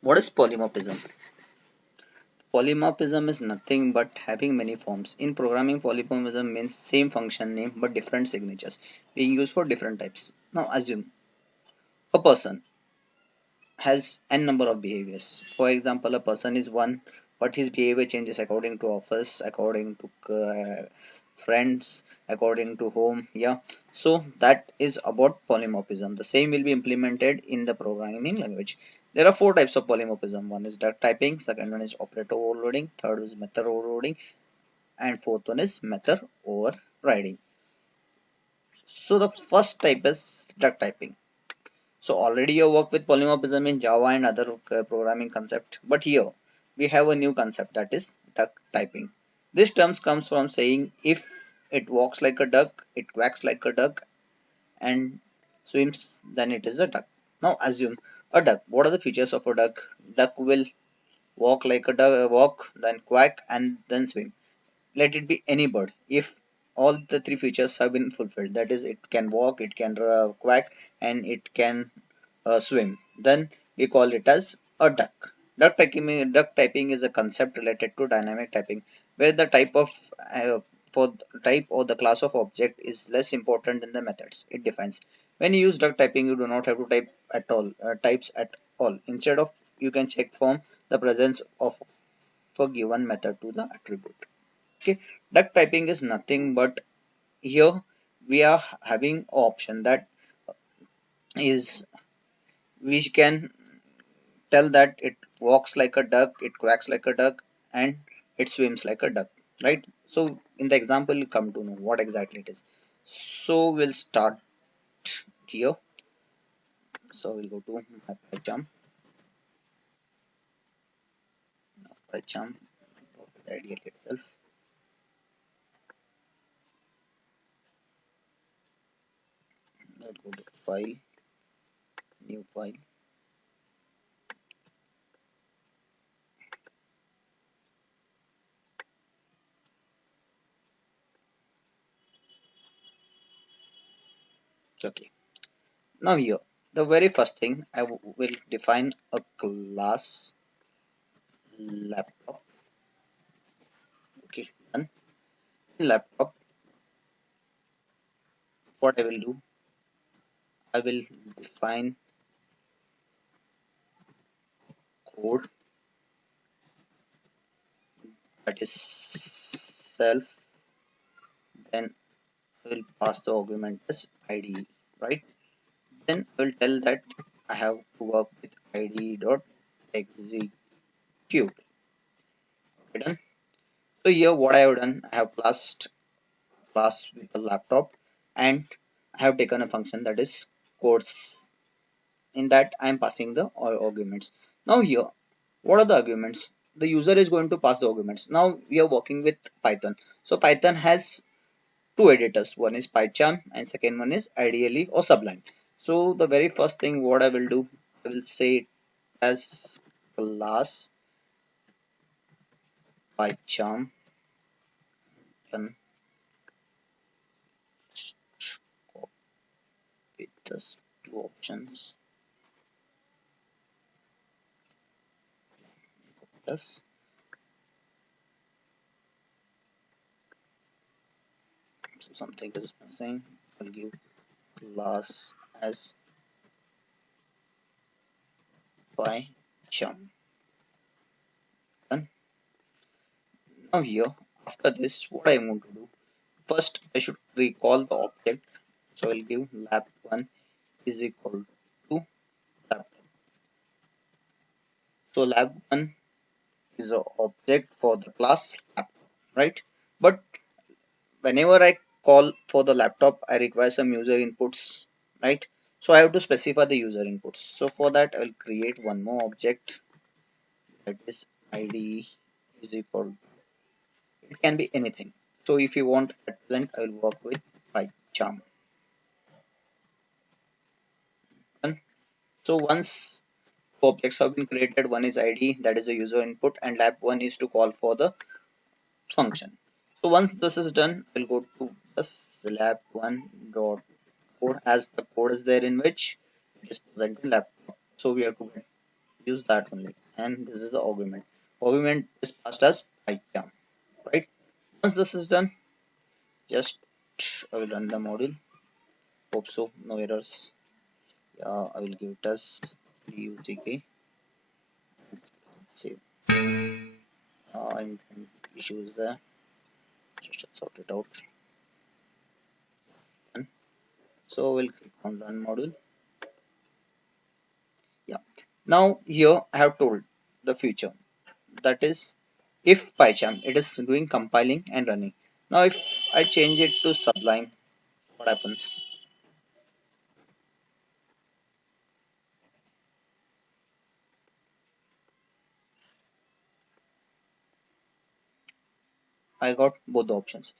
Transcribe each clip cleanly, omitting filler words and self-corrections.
What is polymorphism? Polymorphism is nothing but having many forms. In programming, polymorphism means same function name but different signatures being used for different types. Now assume a person has n number of behaviors. For example, a person is one, but his behavior changes according to office, according to friends, according to home. Yeah, so that is about polymorphism. The same will be implemented in the programming language. There are four types of polymorphism. One is duck typing, second one is operator overloading, third is method overloading, and fourth one is method overriding. So the first type is duck typing. So already you work with polymorphism in Java and other programming concept, but here we have a new concept, that is duck typing. This term comes from saying if it walks like a duck, it quacks like a duck, and swims, then it is a duck. Now assume a duck. What are the features of a duck? Duck will walk like a duck, walk, then quack, and then swim. Let it be any bird. If all the three features have been fulfilled, that is, it can walk, it can quack, and it can swim, then we call it as a duck. Duck typing is a concept related to dynamic typing, where the type of for type or the class of object is less important than the methods it defines. When you use duck typing, you do not have to type at all types at all. Instead of, you can check from the presence of a given method to the attribute. Okay, duck typing is nothing but here we are having option that is we can tell that it walks like a duck, it quacks like a duck, and it swims like a duck, right? So in the example, you come to know what exactly it is. So we'll start here. So we'll go to my PyCharm ideal itself. I'll go to file, new file. Okay. Now here, the very first thing will define a class laptop. Okay, done. In laptop, what I will do, I will define code that is self, then I will pass the argument as IDE, right? Then I will tell that I have to work with IDE dot execute. Okay, done. So here what I have done, I have passed class with the laptop, and I have taken a function that is codes. In that I am passing the arguments. Now here, what are the arguments? The user is going to pass the arguments. Now we are working with Python. So Python has two editors. One is PyCharm and second one is Ideally or Sublime. So the very first thing what I will do, I will say it as class PyCharm and with these two options. Plus so something is missing. I'll give class as PyCharm. And now here, after this, what I want to do, first I should recall the object. So I'll give lab1 is equal to lab. So lab1 is an object for the class laptop, right? But whenever I call for the laptop, I require some user inputs, right? So I have to specify the user inputs. So for that, I will create one more object, that is ID is equal. It can be anything. So if you want at present, I will work with PyCharm. And so once two objects have been created, one is ID, that is the user input, and lab1 is to call for the function. So once this is done, we'll go to this lab1 dot code, as the code is there in which it is present in laptop. So we have to get use that only. And this is the argument is passed as PyCharm, right? Once this is done, just I will run the module. Hope so, no errors. I will give it as DUCK. Save. I'm having issues there. Just sort it out. Done. So we'll click on run module. Yeah. Now here I have told the future. That is, if PyCharm, it is doing compiling and running. Now if I change it to Sublime, what happens? I got both the options.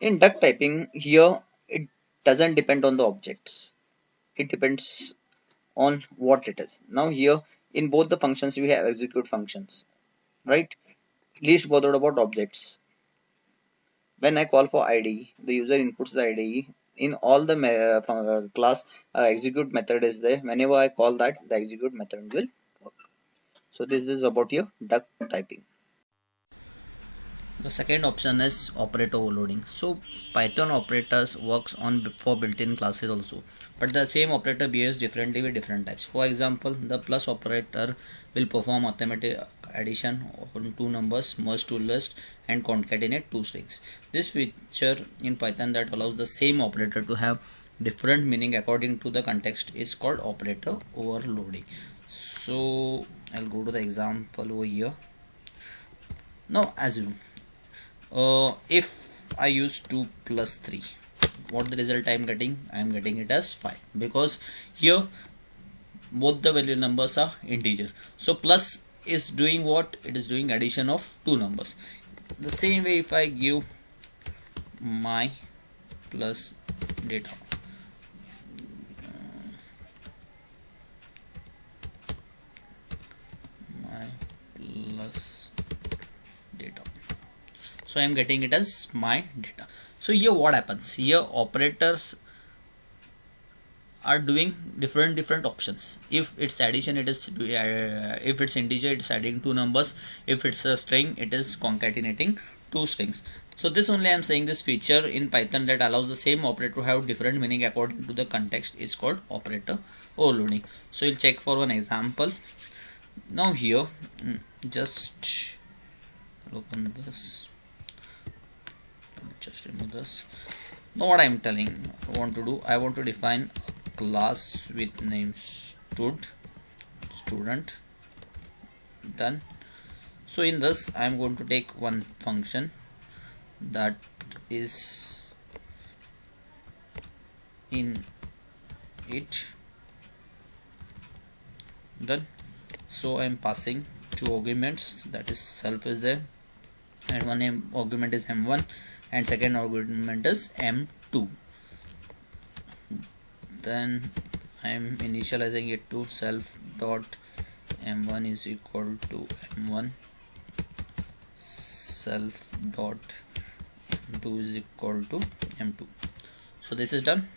In duck typing, here it doesn't depend on the objects. It depends on what it is. Now here in both the functions we have execute functions, right? Least bothered about objects. When I call for IDE, the user inputs the IDE. In all the class execute method is there. Whenever I call that, the execute method will work. So this is about your duck typing. The second option is operator overloading. So Python operators works on for built-in classes also, but the same operator behaves differently with different types. For example, the plus operator will perform automatic addition on two numbers, merge two lists, and concatenate two strings. This feature in Python that allows the same operator to have different meaning according to the context is called operator overloading. So I'll go to the example over here. Now assume if I use 2 plus 3, what the result I am getting? I am getting it as 5, because here both the value numbers are integer. So plus is doing what? It is doing addition of two numbers. The same way, if I give my plus data, my plus data, so I am getting it as my data. So here what happens? Here operators are doing different options. If it's addition, it is if it's integer, it's adding two numbers. If it's a string, it is concatenating two strings. So this only I am saying, this feature in Python that allows the same operator to have different meaning according to the context is called operator overloading. So we'll check for one example. Now here just open this, just remove this. Now what I am telling, I want to do, I want to define a class with name student. Done. So in this I am going to take one function that is in it. Done. So I am passing two arguments, that is self is there, and one argument is m1 and second argument is m2. Then I am initializing it to self dot m1 is equal to m1, self dot m2 is equal to m2. So this is done.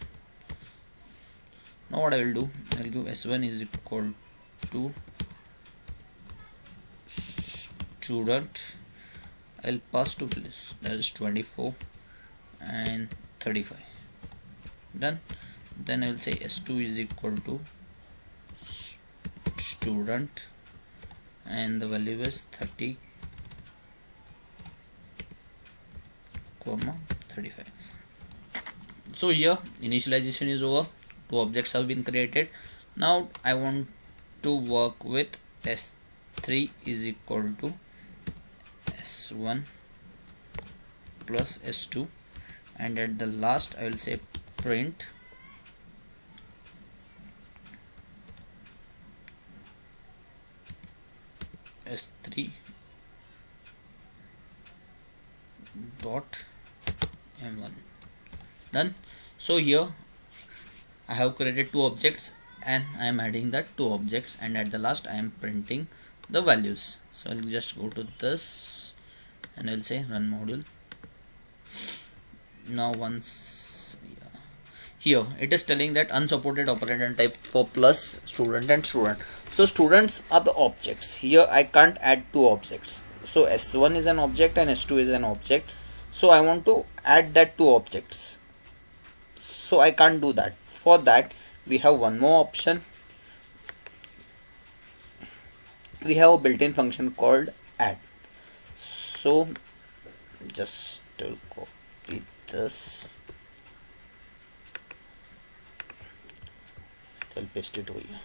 Now what I will do, I will give s1 is equal to student. I'll pass two values, that is 24 and 35. Done. Then I will say s2 is equal to student and the value is 30 comma 35. So here initialization is over, two objects have been created. Now I want to work with s3 is equal to s1 plus s2, and at the last I will say print s3 dot m1. Done. So here I have created two objects and I am adding that two objects, and at the last I am printing the values. So I'll just go to this and I'll say run module. Now once here it is telling that unsupported operator type for plus student and student. So students are the objects. Here I can't add two objects. So s1 is an object and s2 is an object. So I want to add that two objects. So I can't do that. For that we have one more option. We have a built-in function called add. So just to copy this, I'll paste it over here.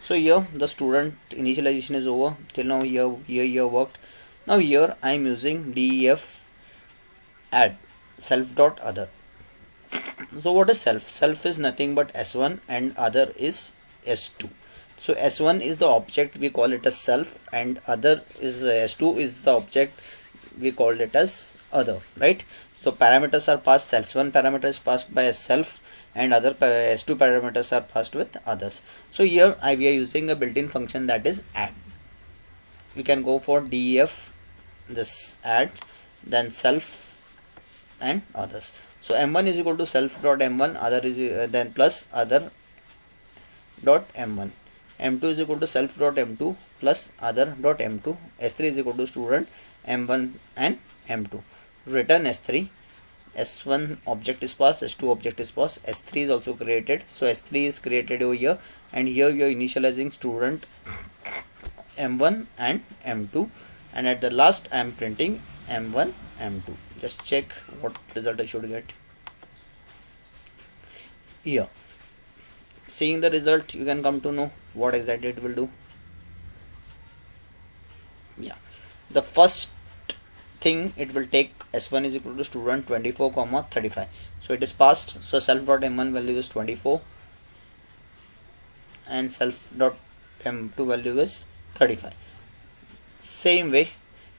So here the student initialization is over. Till now here worked. Now here I am using def add self dot other. So what is self? Self is nothing but s1 and other is s2. So s1 is the object, we call it as self, and other is s2 is the object, we call it as other, right? So parameters are passed. S1 parameter is passed by self and other s2 parameters are passed with others. So here we are using a built-in function that is add. We can go for def this add, then self and others. So m1 is equal to self dot m1, other is then plus other dot m1. m2 is equal to self dot m2 plus other dot m2. s3 is equal to student m1 and m2. Return s3. s1 object is passed, s2 object is passed, s3 is also created. So s3 is created over here, and here we are initializing student m1 and m2, and at the last I am printing m1 m2. Just check what result I should get here. Seeing the result, you can come to know what exactly it will do. Yeah, the first thing, it will take s1 is equal to student 24 comma 35. So it is passed. So self dot m1 value is 24 and self dot m2 value is 35. Same way,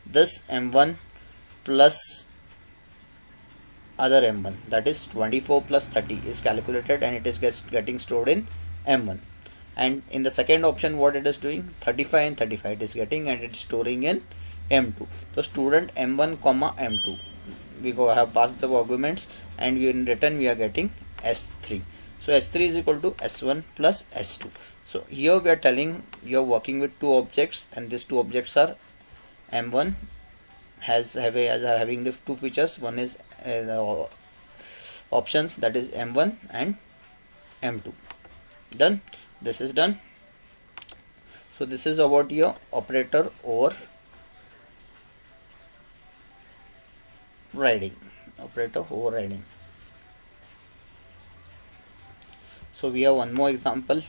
this m1 plus other m1, that is 24 plus 30, is calculated and it is getting stored in m1. And in the second option, what it is doing, 35 and 35 it is getting, and it is storing in m2. The student m1 comma m2, we have passed the arguments, and in return we are getting s3. So s3 is equal to s1 plus s2. So here we are telling you are working with two objects, and these two objects are m1 are having the two features. One is the options, that is m1 and m2. Done. This is done. So this is about your operator overriding. So we have one more example.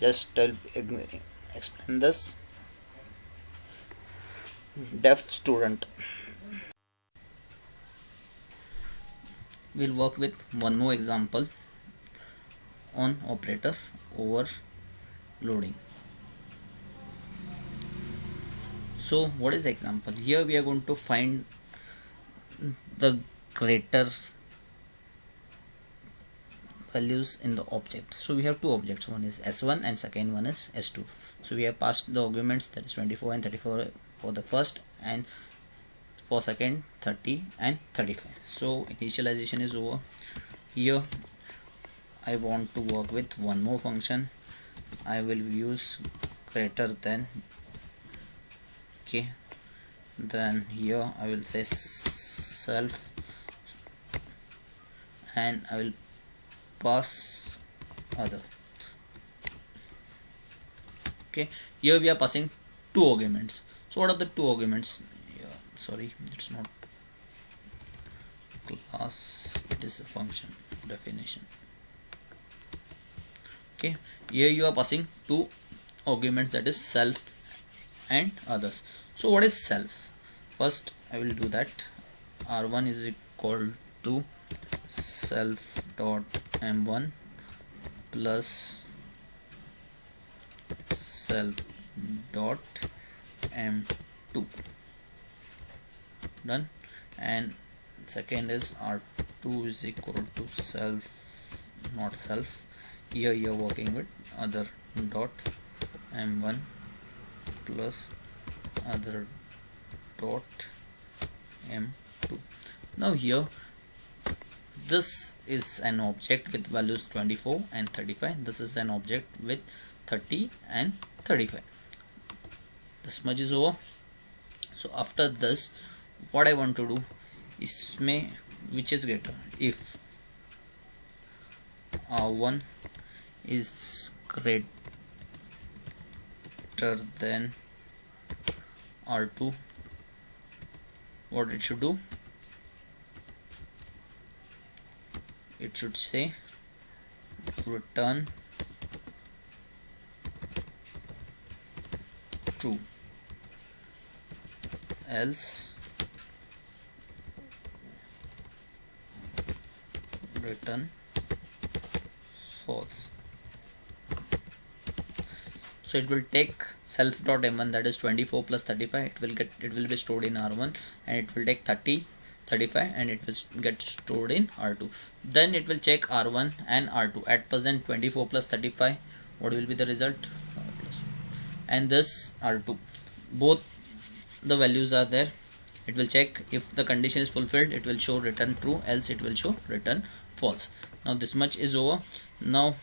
Just explain this. Deaf student. We'll work with one more example on operator overloading. So what is the example? Here we are going to find the greater values in the object. So we have two objects, one is s1 and second one is s2. So we have passed the arguments, that is 24 and 34 for the first, and for second 30 and 35. So initialization is over. Here I want to work with one more function. I will use greater than. Okay, then here I will say self, and I will pass other. Okay, here we are passing two arguments. So what are the two arguments? Sorry, it's not class, it is a function definition. Okay, here you are passing two arguments, that is self and others. So what is self? First I will do that. R1 is equal to self dot m1 plus self dot m2. Done. And second is r2 is equal to self, not self, here you're working with other dot m1 plus other dot m2. Now here this is an object with values 24 and 35. This is an object with 30 and 35. This much is over. So after this, what I want to do is which is greater, if r1 is greater than r2, what it should do, it should say return true, else return false. So it will take self dot m1, that is 24 plus 35. It will be stored in r1, and it will take 30, 35, and it will get stored in r2. Then it will check r1 and r2. At present 24 plus 35, what will be the result? And this r2, both the values are there. It will check. If the condition is fulfilled, it will show return true, else it will show return false. Now this much is over. Now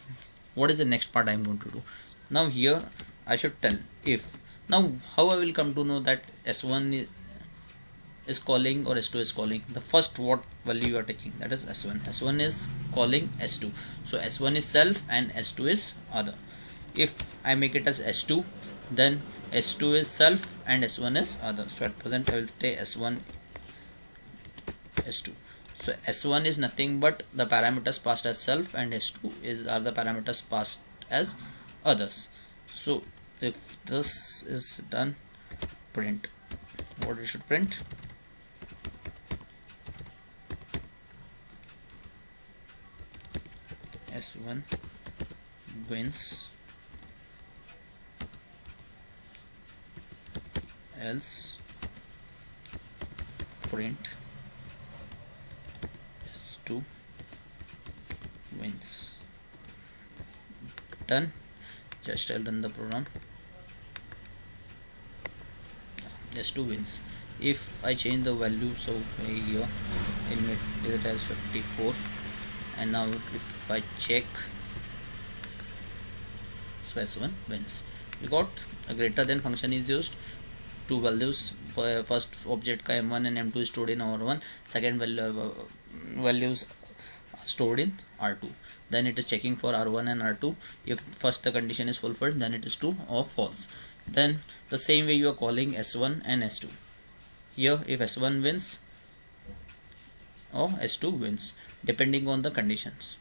what is the next part I am going to do? Now here I should tell if. Now how I will come to know that s1 is calling or s2 is calling? The first what value you are taking, that is s1. S1 is calling s2. So s1 is self and s2 is other. If I make it as s2, then s2 is self and s1 is other. So at present I will say s1 s2. So s1 is nothing but the parameters passed as self, and s2 are the parameters passed as others. So if this is done, print. What it should print? S1 wins, else print s2 wins. Done. Just I'll run the program. s2 wins. If I change the value, so here I'll make it as 54, and now if I check, so s1 wins. We got a greater than function is used. Two values, first object ka m1 and m2 is stored in r1, second values are stored in r2. Then it is checking for r1 and r2. If first the condition is fulfilled, then it is true or false. Then the same way you are calling s1 and s2. Here if s1 wins or s2 wins, depending on the conditions.